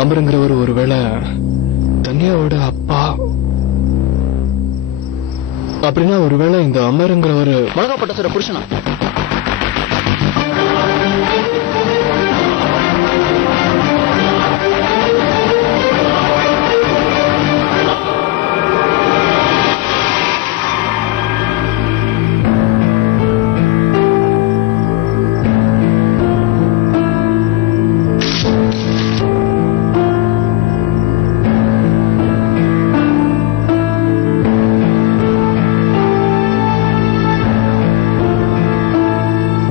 அமருங்கிறவர் ஒருவேளை தனியாவோட அப்பா. அப்படின்னா ஒருவேளை இந்த அமருங்கிறவர் மிளகாப்பட்ட சார் புருஷனா?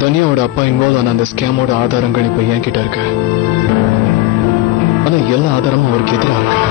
தனியாவோட அப்பா இன்வால்வ் ஆன அந்த ஸ்கேமோட ஆதாரங்கள் இப்ப என்கிட்ட இருக்கு. ஆனா எல்லா ஆதாரமும் அவருக்கு எதிராக இருக்கு.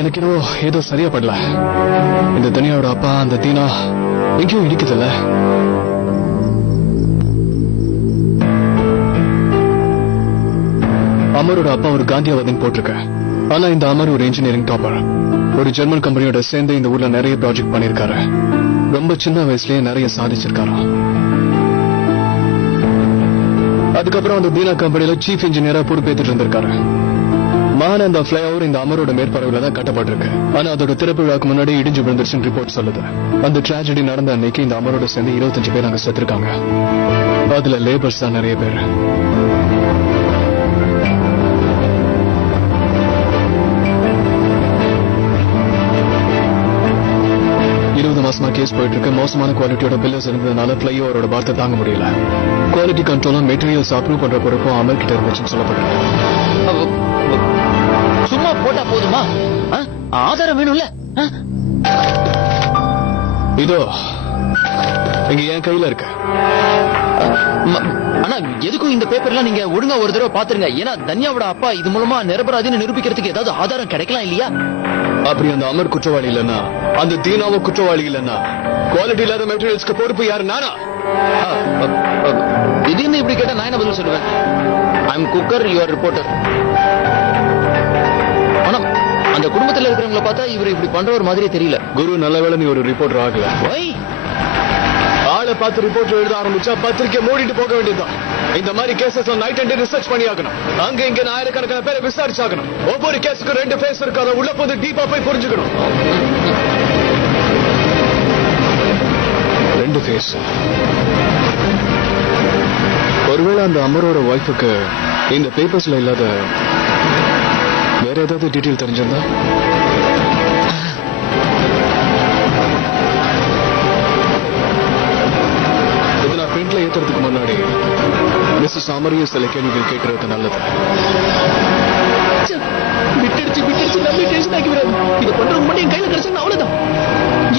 எனக்கு ஏதோ சரியா படல. இந்த தனியாவோட அப்பா அந்த தீனா எங்கேயும் இடிக்குதுல்ல. அமரோட அப்பா ஒரு காந்தியாவதின்னு போட்டிருக்க. ஆனா இந்த அமர் ஒரு இன்ஜினியரிங் டாப்பர். ஒரு ஜெர்மன் கம்பெனியோட சேர்ந்து இந்த ஊர்ல நிறைய ப்ராஜெக்ட் பண்ணிருக்காரு. ரொம்ப சின்ன வயசுலயே நிறைய சாதிச்சிருக்காரு. அதுக்கப்புறம் அந்த தீனா கம்பெனியில சீஃப் இன்ஜினியரா பொறுப்பேற்றுட்டு இருந்திருக்காரு. அந்த பிளைஓவர் இந்த அமரோட மேற்பரவுல தான் கட்டப்பட்டிருக்கு. ஆனா அதோட திறப்பு விழாக்கு முன்னாடி இடிஞ்சு விழுந்துருச்சுன்னு ரிப்போர்ட் சொல்லுது. அந்த டிராஜடி நடந்த அன்னைக்கு இந்த அமரோட சேர்ந்து 25 பேர் அங்க செத்துருக்காங்க. அதுல லேபர்ஸ் தான் நிறைய பேர். மாசமா கேஸ் போயிட்டு இருக்கு. மோசமான குவாலிட்டியோட பில்லர்ஸ் இருந்ததுனால பிளைஓவரோட பாரத்தை தாங்க முடியல. குவாலிட்டி கண்ட்ரோலும் மெட்டீரியல்ஸ் அப்ரூவ் பண்ற பொறுப்பும் அமல் கிட்ட இருந்துச்சுன்னு சொல்லப்படுது. சும்மா போட்டா போதுமா? ஆதாரம் வேணும்ல. இதோ இங்க என் கையில இருக்கு. ஆனா எதுக்கும் இந்த பேப்பர்லாம் நீங்க ஒழுங்கா ஒரு தடவை பாத்துருங்க. ஏன்னா தன்யாவோட அப்பா இது மூலமா நிரபராதின்னு நிரூபிக்கிறதுக்கு ஏதாவது ஆதாரம் கிடைக்கலாம் இல்லையா? அப்படி அந்த அமர் குற்றவாளி இல்லன்னா, அந்த தீனாவோ குற்றவாளி இல்லன்னா, குவாலிட்டி இல்லாத மெட்டீரியல்ஸ்க்கு பொறுப்பு யாரு? நானா? திடீர்னு இப்படி கேட்டா நான் என்ன பதில் சொல்லுவேன்? I am cooker, your reporter. ஆனா அந்த குடும்பத்துல இருக்கிறவங்கள பார்த்தா இவர் இப்படி பண்ற ஒரு மாதிரியே தெரியல. குரு, நல்ல வேளை நீ ஒரு ரிப்போர்ட்டர் ஆகல. ஆளை பார்த்து ரிப்போர்ட் எழுத ஆரம்பிச்சா பத்திரிக்கை மூடிட்டு போக வேண்டியதுதான். இந்த மாதிரி cases night and day research பண்ணி ஆகணும். அங்க இங்க ஆயிரக்கணக்கான பேரை விசாரிச்சாகணும். ஒவ்வொரு கேஸுக்கும் 2 ஃபேஸ் இருக்கு. அதை உள்ள போது டீப்பா போய் புரிஞ்சுக்கணும். 2 ஃபேஸ். ஒருவேளை அந்த அமரோட ஒய்ஃபுக்கு இந்த பேப்பர்ஸ்ல இல்லாத வேற ஏதாவது டீட்டெயில் தெரிஞ்சிருந்தா? இது நான் பிரிண்ட்ல ஏத்துறதுக்கு முன்னாடி மிஸ்ஸஸ் அமரையும் சில கேள்விகள் கேட்கறது நல்லது. விட்டுடுச்சு நம்ம டென்ஷன் ஆக்கி விடாது. இது பண்றவங்க மட்டும் என் கையில கிடைச்சா அவ்வளவுதான்.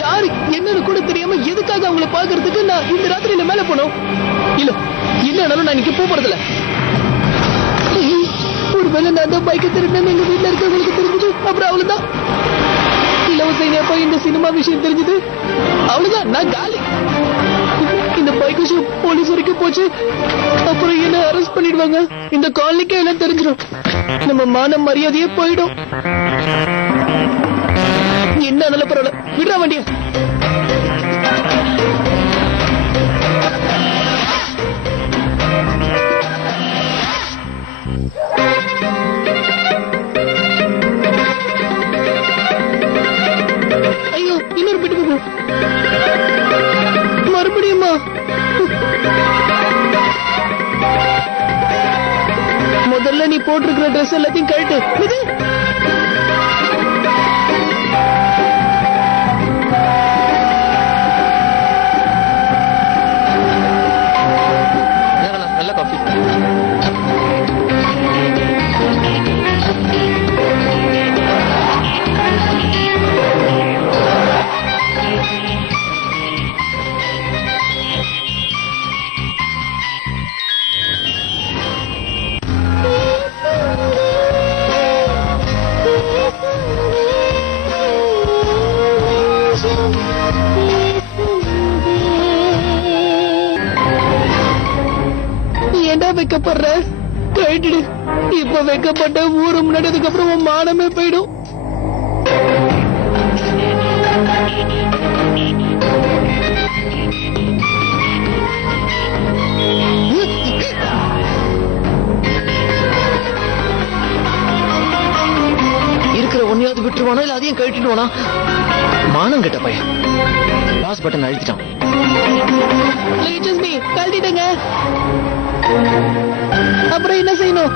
யாரு என்னன்னு கூட தெரியாம எதுக்காக அவங்களை பாக்குறதுக்கு நான் இந்த ராத்திரி மேல போனோம்? இல்ல இல்லனாலும் நான் இன்னைக்கு போறதில்ல. ஒருவேளை நான் தான் பைக்கை திருடினேன்னு எங்க வீட்டுல இருக்கிறவங்களுக்கு தெரிஞ்சது, அப்புறம் அவ்வளவுதான். இலவச இந்த சினிமா விஷயம் தெரிஞ்சது, அவ்வளவுதான், நான் காலி. இந்த பைக் விஷயம் போலீஸ் வரைக்கும் போச்சு. அப்புறம் என்ன அரெஸ்ட் பண்ணிடுவாங்க. இந்த காலனிக்கே எல்லாம் தெரிஞ்சிடும். நம்ம மான மரியாதையே போயிடும். என்ன நல்ல பரவாயில்ல, விடுறா வண்டிய. ஐயோ, இன்னொரு பிட்டு போகும். மறுபடியுமா? முதல்ல நீ போட்டிருக்கிற ட்ரெஸ் எல்லாத்தையும் கழட்டு. ஏன்டா வைக்கப்படுற? கழட்டிடு. இப்ப வைக்கப்பட்ட ஊரு முன்னாடி அதுக்கப்புறம் உன் மானமே போயிடும். இருக்கிற ஒன்னையாவது விட்டுருவானா இல்ல அதையும் கழட்டிடுவானா? மானம் கெட்ட பையன். பாஸ் பட்டன் அழுத்திட்டான். கழட்டிடுங்க. அப்புறம் என்ன செய்யணும்?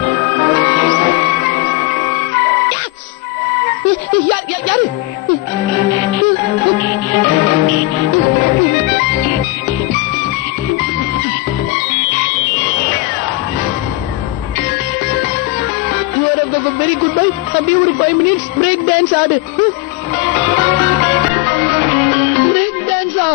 யாரு? Very good bye. அப்படியே ஒரு 5 minutes பிரேக் டான்ஸ் ஆடு. பிரேக் டான்ஸா?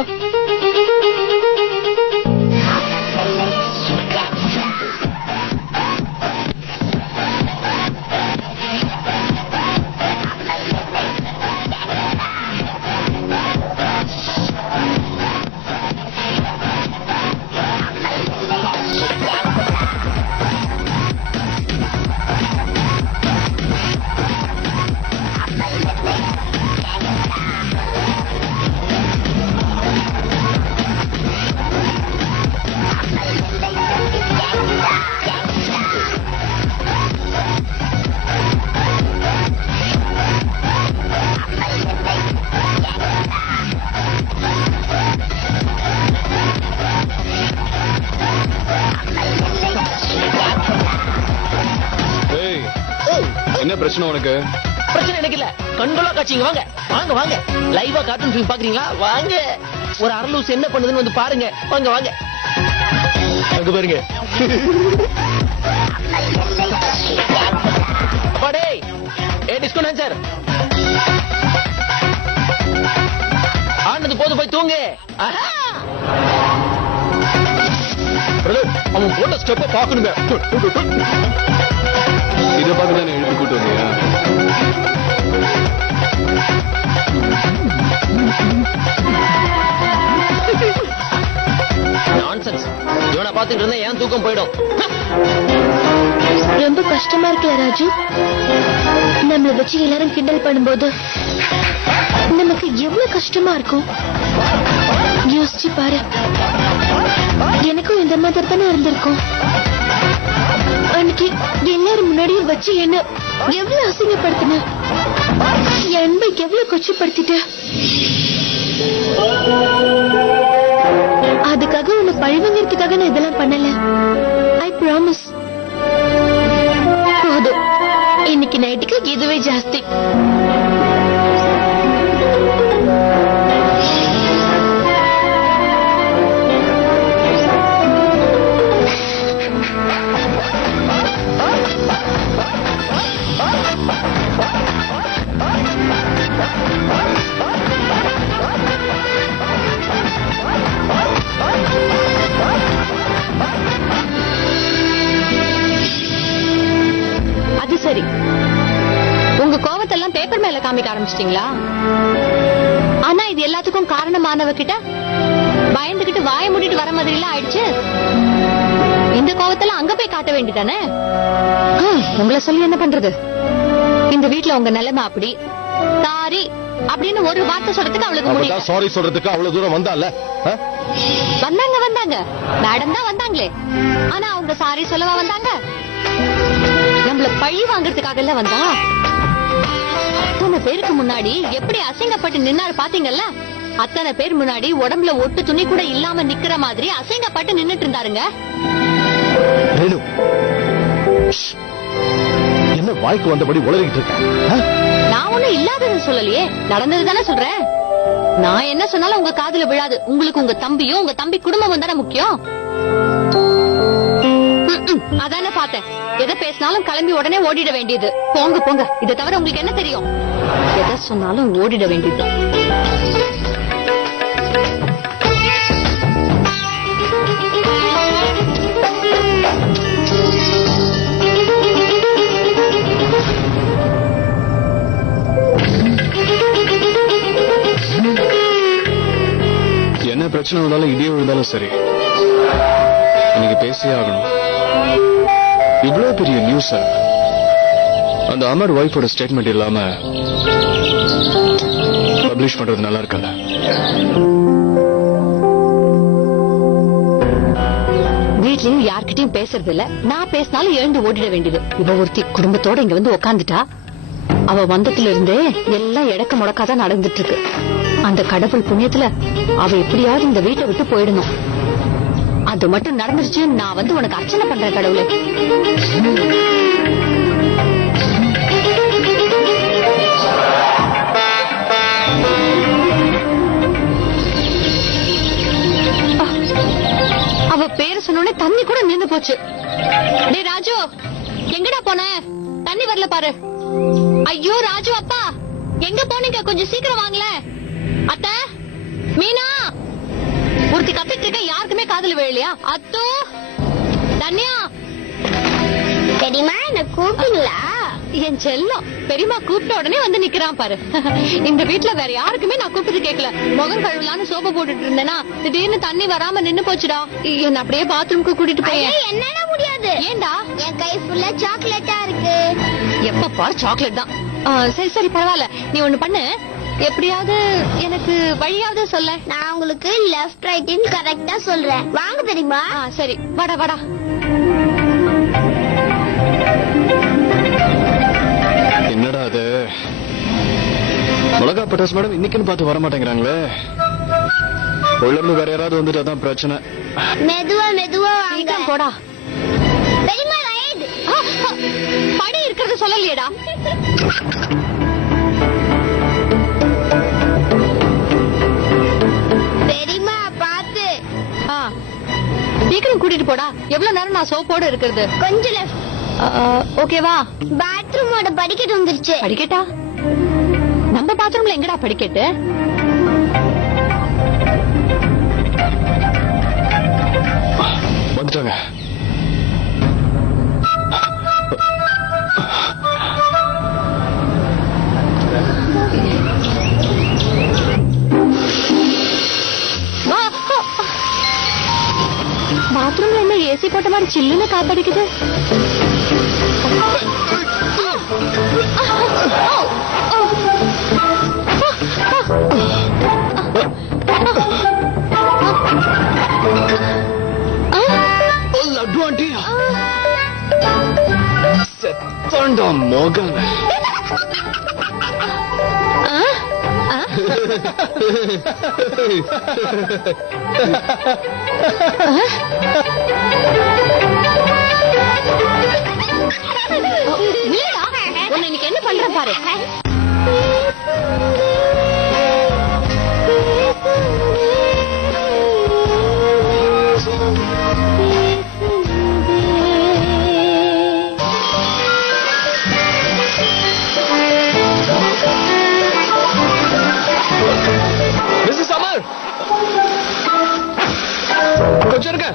என்ன பிரச்சனை உனக்கு? பிரச்சனை எனக்கு இல்ல. கண்கொள்ளா காட்சிங்க. வாங்க வாங்க வாங்க. லைவா கார்ட்டூன் ஃபிலிம் பாக்குறீங்களா? வாங்க. ஒரு அரலூஸ் என்ன பண்ணுதுன்னு வந்து பாருங்க. வாங்க வாங்க. அங்க பாருங்க. அடே ஏ டிஸ்கோ டான்சர், ஆனது போது போய் தூங்கு. அவன் போட்ட ஸ்டெப்ப பாக்கணுங்க. இதை பார்க்க தானே எழுதி கூட்டு வந்தியா? நான்சென்ஸ். இவனை பார்த்துட்டு இருந்தா ஏன் தூக்கம் போயிடும்? ரொம்ப கஷ்டமா இருக்குல்ல ராஜு? நம்மள வச்சு எல்லாரும் கிண்டல் பண்ணும்போது நமக்கு எவ்வளவு கஷ்டமா இருக்கும் யோசிச்சு பாரு. எனக்கும் இந்த மாதிரி தானே இருந்திருக்கும். அன்னைக்கு எல்லாரும் முன்னாடியும் வச்சு என்ன எவ்வளவு அசிங்கப்படுத்தின, என் அன்பை எவ்வளவு கொச்சப்படுத்திட்ட. அதுக்காக உன்னை பழிவங்கிறதுக்காக நான் இதெல்லாம் பண்ணல. I promise. போதும், இன்னைக்கு நைட்டுக்கு இதுவே ஜாஸ்தி. அது சரி, உங்க கோவத்தெல்லாம் பேப்பர் மேல காமிக்க ஆரம்பிச்சிட்டீங்களா? ஆனா இது எல்லாத்துக்கும் காரணமானவ கிட்ட பயந்துகிட்டு வாய மூடிட்டு வர மாதிரி எல்லாம் ஆயிடுச்சு. இந்த கோவத்தெல்லாம் அங்க போய் காட்ட வேண்டியதானே? உங்களை சொல்லி என்ன பண்றது? இந்த வீட்டுல உங்க நிலைமை அப்படி. சாரி அப்படின்னு ஒரு வார்த்தை சொல்றதுக்கு அவளுக்கு முடியல. சாரி சொல்றதுக்கு அவ்வளவு தூரம் வந்தால? வந்தாங்க மேடம் தான் வந்தாங்களே. ஆனா அவங்க சாரி சொல்லவா வந்தாங்க? நம்மள பழி வாங்கறதுக்காக எல்லாம் வந்தா. அத்தனை பேருக்கு முன்னாடி எப்படி அசிங்கப்பட்டு நின்னாரு பாத்தீங்கல்ல? அத்தனை பேர் முன்னாடி உடம்புல ஒட்டு துணி கூட இல்லாம நிக்கிற மாதிரி அசிங்கப்பட்டு நின்னுட்டு இருந்தாருங்க. என்ன வாய்க்கு வந்தபடி உளறிட்டு இருக்க? நான் ஒண்ணும் இல்லாதது சொல்லலையே, நடந்தது தானே சொல்றேன். நான் என்ன சொன்னாலும் உங்க காதுல விழாது. உங்களுக்கு உங்க தம்பியும் உங்க தம்பி குடும்பமும் தானே முக்கியம். அதானே பார்த்தேன். எதை பேசினாலும் கிளம்பி உடனே ஓடிட வேண்டியது. போங்க போங்க, இதை தவிர உங்களுக்கு என்ன தெரியும்? எதை சொன்னாலும் ஓடிட வேண்டியது. என்ன பிரச்சனை வந்தாலும் இடியே விழுந்தாலும் சரி, இன்னைக்கு பேசியே ஆகணும். இவ்வளவு பெரிய நியூஸ் அந்த அமர் ஒய்ஃபோட ஸ்டேட்மெண்ட் இல்லாம பப்ளிஷ் பண்றது நல்லா இருக்கல. வீட்லயும் யார்கிட்டயும் பேசுறது இல்ல. நான் பேசினாலும் எழுந்து ஓடிட வேண்டியது. இவ ஒருத்தி குடும்பத்தோட இங்க வந்து உக்காந்துட்டா. அவ வந்ததுல இருந்தே எல்லாம் எடக்க முடக்காதான் நடந்துட்டு இருக்கு. அந்த கடவுள் புண்ணியத்துல அவ எப்படியாவது இந்த வீட்டை விட்டு போயிடணும். அது மட்டும் நடந்துருச்சு, நான் வந்து உனக்கு அர்ச்சனை பண்றேன் கடவுளே. அவ பேரு சொன்னோடனே தண்ணி கூட நின்னு போச்சு. டேய் ராஜு, எங்கடா போன? தண்ணி வரல பாரு. ஐயோ ராஜு அப்பா, எங்க போனீங்க? கொஞ்சம் சீக்கிரம் வாங்கல. அத்த மீனா, ஒருத்தி கத்திட்டு இருக்க, யாருக்குமே காதுல விழலையா? அத்தோ தன்யா, தெரியுமா என்ன கூப்பிட்டீங்களா? என் செல்லம் பெரியமா கூப்பிட்ட உடனே வந்து நிக்கிறான் பாரு. இந்த வீட்டுல வேற யாருக்குமே நான் கூப்பிட்டு கேட்கல. முகம் கழுவலான்னு சோப்பை போட்டுட்டு இருந்தேனா திடீர்னு தண்ணி வராம நின்னு போச்சுடா. என்ன அப்படியே பாத்ரூம்க்கு கூட்டிட்டு போய். என்னால முடியாது. ஏண்டா? என் கை ஃபுல்லா சாக்லேட்டா இருக்கு. எப்ப பாரு சாக்லேட் தான். சரி சரி பரவாயில்ல, நீ ஒண்ணு பண்ணு, எப்படியாவது எனக்கு வழியாவது சொல்ல. நான் உங்களுக்கு லெஃப்ட் ரைட் கரெக்டா சொல்றேன். வாங்க தெரியுமா? சரி வாடா வாடா. என்னடா அது? மிளகா பட்டாஸ் மேடம் இன்னைக்குன்னு பார்த்து வர மாட்டேங்கிறாங்களே. உள்ள இருந்து வேற யாராவது வந்துட்டாதான் பிரச்சனை. மெதுவா மெதுவா வாங்க. சீக்கிரம் போடா. தெரியுமா ரைட்? படி இருக்கிறது சொல்லலையேடா. தெரியுமா பாத்து. சீக்கிரம் கூட்டிட்டு போடா. எவ்வளவு நேரம் நான் சோப்போட இருக்கிறது? கொஞ்சம் லெஃப்ட். ஓகேவா? பாத்ரூமோட படிக்கட்டு வந்துருச்சு. படிக்கட்டா? நம்ம பாத்ரூம்ல எங்கடா படிக்கட்டு? வந்துட்டாங்க. பாத்ரூம்ல என்ன ஏசி போட்ட மாதிரி சில்லுன்னு காத்தடிக்குது? லட்டு ஆண்டி செத்தாண்டா மோகன். உன்னை இன்னைக்கு என்ன பண்றேன் பாரு. மிஸ்ஸஸ் அமர், கொஞ்சம் இருக்க.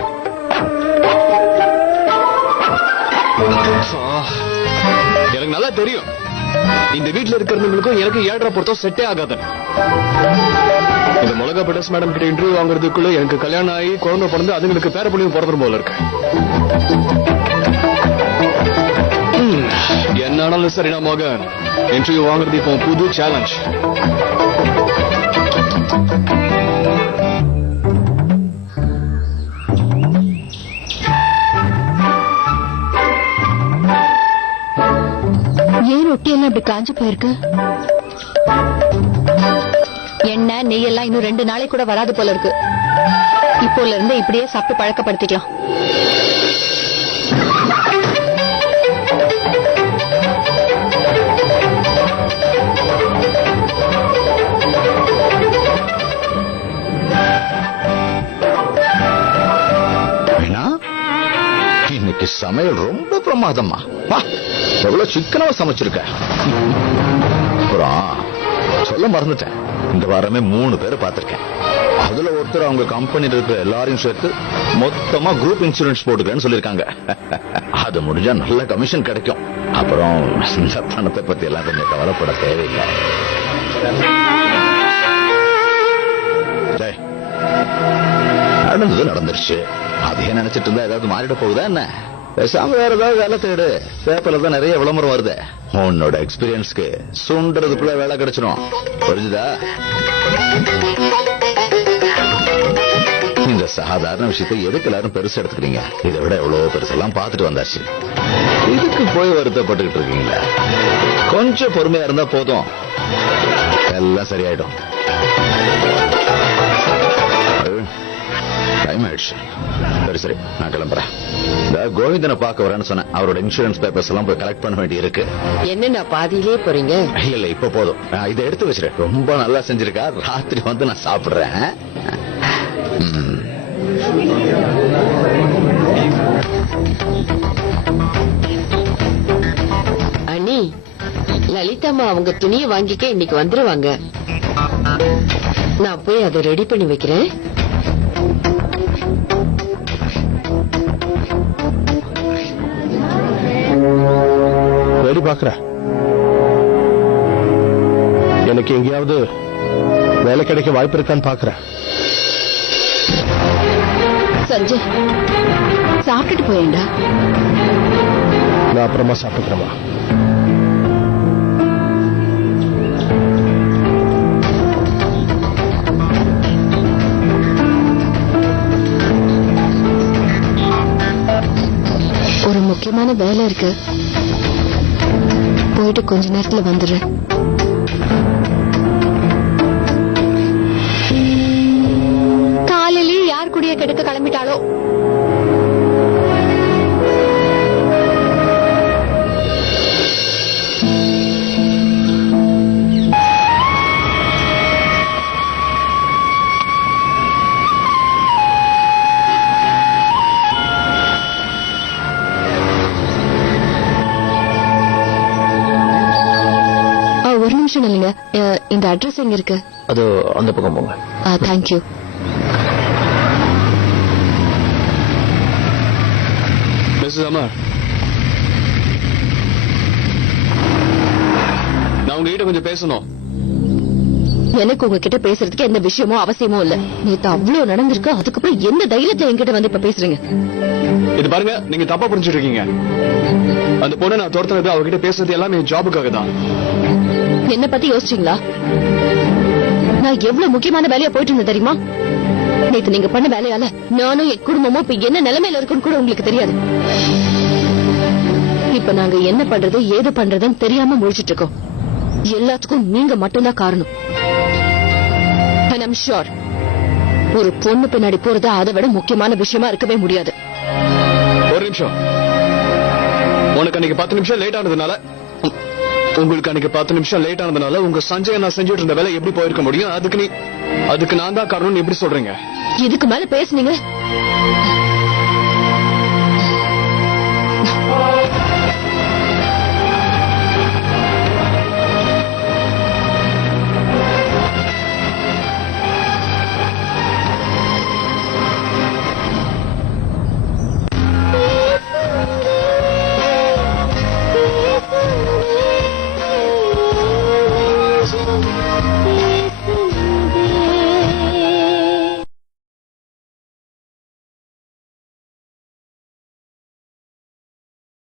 எனக்கு நல்லா தெரியும் இந்த வீட்டுல இருக்கிறவங்களுக்கும் எனக்கு 7.5 பொருத்தம் செட்டே ஆகாது. இந்த மிளகா பட்டாஸ் மேடம் கிட்ட இன்டர்வியூ வாங்குறதுக்குள்ள எனக்கு கல்யாணம் ஆகி குழந்தை பிறந்து அதுங்களுக்கு பேர பிள்ளையும் பிறந்துரும் போல இருக்கு. என்ன ஆனாலும் சரிடா மோகன், இன்டர்வியூ வாங்குறது இப்போ புது சேலஞ்ச். ஏன் ரொட்டி எல்லாம் இப்படி காஞ்சு போயிருக்கு? எண்ணெய் நெய் எல்லாம் இன்னும் 2 நாளைக்கு கூட வராது போல இருக்கு. இப்போல இருந்து இப்படியே சாப்பிட்டு பழக்கப்படுத்திக்கலாம். இன்னைக்கு சமையல் ரொம்ப பிரமாதமா. எவ்வளவு சிக்கனமா சமைச்சிருக்க. அப்புறம் சொல்ல மறந்துட்டேன், இந்த வாரமே 3 பேரை பார்த்திருக்கேன். அதுல ஒருத்தர் அவங்க கம்பெனியில் இருக்கிற எல்லாரையும் சேர்த்து மொத்தமா குரூப் இன்சூரன்ஸ் போட்டுக்கன்னு சொல்லிருக்காங்க. அது முடிஞ்சா நல்ல கமிஷன் கிடைக்கும். அப்புறம் இந்த பணத்தை பத்தி எல்லாம் கொஞ்சம் கவலைப்பட தேவையில்லை. நடந்தது நடந்துருச்சு. அதையே நினைச்சிட்டு இருந்தா ஏதாவது மாறிட போகுதா என்ன? பேசாம வேற ஏதாவது வேலை தேடு. பேப்பர்ல தான் நிறைய விளம்பரம் வருது. உன்னோட எக்ஸ்பீரியன்ஸ்க்கு சுண்டுறதுக்குள்ள வேலை கிடைச்சிடும். புரிஞ்சுதா? இந்த சாதாரண விஷயத்தை எதுக்கு எல்லாரும் பெருசு எடுத்துக்கிறீங்க? இதை விட எவ்வளவு பெருசெல்லாம் பார்த்துட்டு வந்தாச்சு. இதுக்கு போய் வருத்தப்பட்டுக்கிட்டு இருக்கீங்களா? கொஞ்சம் பொறுமையா இருந்தா போதும், எல்லாம் சரியாயிடும். டைம் ஆயிடுச்சு. சரி சரி, நான் கிளம்புறேன். இந்த கோவிந்தனை பார்க்க வரேன்னு சொன்னேன். அவரோட இன்சூரன்ஸ் பேப்பர்ஸ் எல்லாம் போய் கலெக்ட் பண்ண வேண்டி இருக்கு. என்ன பாதியிலே போறீங்க? இல்ல இப்ப போதும். இதை எடுத்து வச்சிரு. ரொம்ப நல்லா செஞ்சிருக்கா. ராத்திரி வந்து நான் சாப்பிடுறேன். அண்ணி, லலிதாம்மா அவங்க துணியை வாங்கிக்க இன்னைக்கு வந்துருவாங்க. நான் போய் அதை ரெடி பண்ணி வைக்கிறேன். ரெடி பாக்குற. எனக்கு எங்கேயாவது வேலை கிடைக்க வாய்ப்பு இருக்கான்னு பாக்குறேன். சஞ்சய், சாப்பிட்டுட்டு போயேண்டா. நான் அப்புறமா சாப்பிட்டுக்கிறேமா. ஒரு முக்கியமான வேலை இருக்கு, போயிட்டு கொஞ்ச நேரத்துல வந்துடுறேன். காலையிலேயே யார் குடிய கெடுக்க கிளம்பிட்டாளோ? ஒரு நிமிஷம் இல்லைங்க, இந்த அட்ரஸ் எங்க இருக்கு? அது அந்த பக்கம் போங்க. தேங்க்யூ. மிஸ்ஸஸ் அமர், நான் உங்ககிட்ட கொஞ்சம் பேசணும். எனக்கு உங்ககிட்ட பேசுறதுக்கு எந்த விஷயமோ அவசியமோ இல்ல. நேத்து அவ்வளவு நடந்திருக்கு, அதுக்கப்புறம் எந்த தைரியத்துல என்கிட்ட வந்து இப்ப பேசுறீங்க? இது பாருங்க, நீங்க தப்பா புரிஞ்சுட்டு இருக்கீங்க. அந்த பொண்ணை நான் துரத்துறது, அவகிட்ட பேசுறது எல்லாமே என் ஜாபுக்காக தான். என்ன பத்தி யோசிச்சீங்களா? நான் எவ்வளவு முக்கியமான வேலையா போயிட்டு இருந்தேன் தெரியுமா? நேத்து நீங்க பண்ண வேலையால நானும் என் குடும்பமும் இப்ப என்ன நிலைமையில இருக்குன்னு கூட உங்களுக்கு தெரியாது. இப்ப நாங்க என்ன பண்றது ஏது பண்றதுன்னு தெரியாம முழிச்சிட்டு இருக்கோம். எல்லாத்துக்கும் நீங்க மட்டும்தான் காரணம். And I'm sure ஒரு பொண்ணு பின்னாடி போறது அதை விட முக்கியமான விஷயமா இருக்கவே முடியாது. ஒரு நிமிஷம். உனக்கு அன்னைக்கு 10 நிமிஷம் லேட் ஆனதுனால, உங்களுக்கு அன்னைக்கு 10 நிமிஷம் லேட் ஆனதுனால உங்க சஞ்சய் நான் செஞ்சுட்டு இருந்த வேலை எப்படி போயிருக்க முடியும்? அதுக்கு நான் தான் காரணம் எப்படி சொல்றீங்க? இதுக்கு மேல பேசுனீங்க